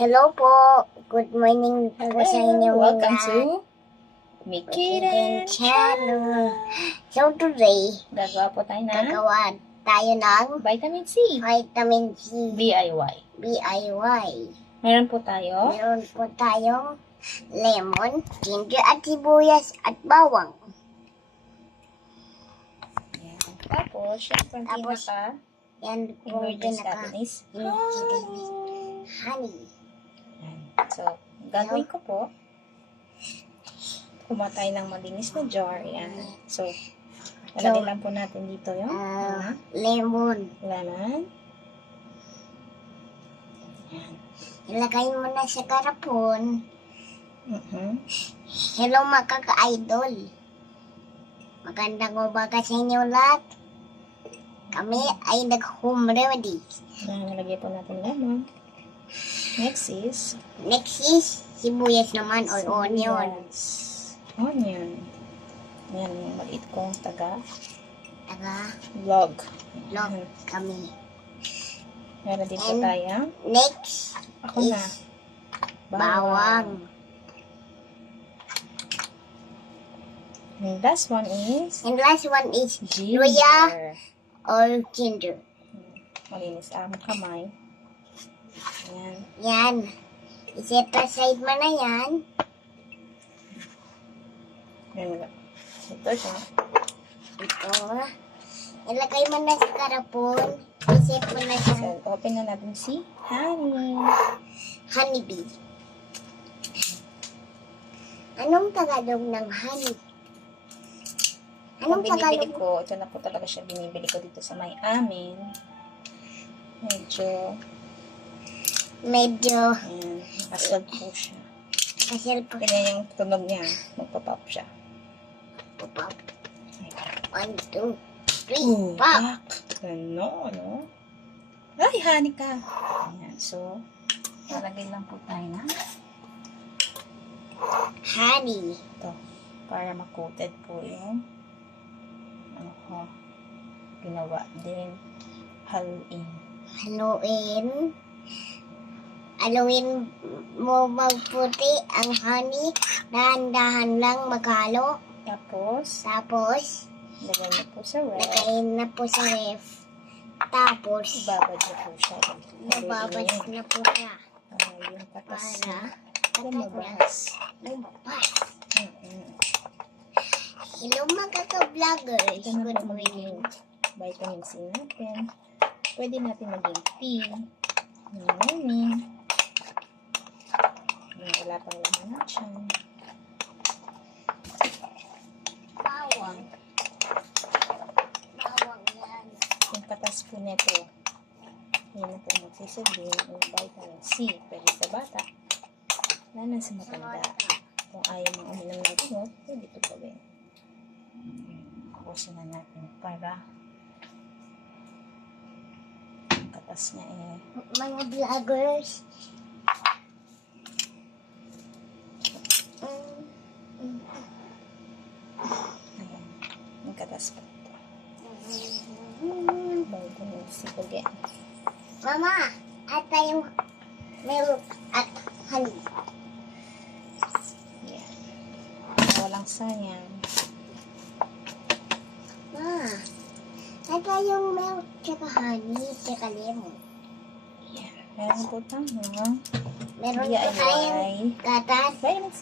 Hello po. Good morning po sa inyo. Welcome to Mikiden Channel. So today, Gagawa po tayo ng gagawa tayo ng vitamin C. vitamin C DIY. DIY. Meron po tayo Meron po tayong lemon, ginger at sibuyas at bawang. Yan. Tapos, syempre ang Tapos, pinaka Yan po ingredients natin is honey. Yan. So, gagawin ko po, kumuha tayo ng malinis na jar. Yan. So, lalagay lang po natin dito yung Lemon. laman. Yan. Ilagay mo na sa karapon. Mhm. Hello mga kaka-idol. Magandang umaga sa inyo lahat. Kami ay nag-home remedy. Yan, nalagay po natin lemon. Next is Sibuyas naman or onion. Onion. Yan, yung maliit kong Taga log. log kami. Meron din po And tayo. next Ako na. is bawang. And last one is And last one is ginger. luya or ginger. Malinis ang kamay. Yan. Yan. I-set aside mo na yan. Yan. Ito siya. Ito. Ilagay mo na sa karapon. I-set mo na So, sa open na natin si honey. honeybee. Anong Tagalog ng honey? Kung Anong binibili Tagalog? ko, ito na po talaga siya binibili ko dito sa may amin. Medyo Ayan, aswad po siya. kasel po. Ganyan yung tunog niya. Magpa-pop siya. Pop. Ayan. 1, 2, 3, pop! Ano? Ay, honey ka. Ayan, so, lalagay lang po tayo na Honey. ito. Para makoated po yung ano ko, ginawa din. Haluin. Haluin mo magputi ang honey. Dahan-dahan lang maghalo. Tapos, Tapos, lagay niyo po sa ref. lagayin na po sa ref. Tapos, Ibabad niyo po siya. nababas Haluin. na po siya. Yung katas Para niya. Lumabas. lumabas. Mm-mm. Hello mga ka-vloggers. Ito na Good po morning. magiging vitamin C natin. Pwede natin maging tea. Morning. Wala pang laman na siya. Bawang. Bawang yan. Yung katas po nito, yun na po magsisilbi yung vitamin C. Pwede sa bata. Wala na sa matanda. Kung ayaw mong uminom ng gamot, pwede ito gawin. Kukusin na natin para yung katas niya Mga vloggers. ayan, yung katas po ito. Vitamin C again. Mama, at tayong milk at honey. Yan. Walang sayang. Ma, at tayong milk tsaka honey tsaka lemon. Yan. Meron po tayo. Meron pa DIY. tayong gatas. Vitamin C.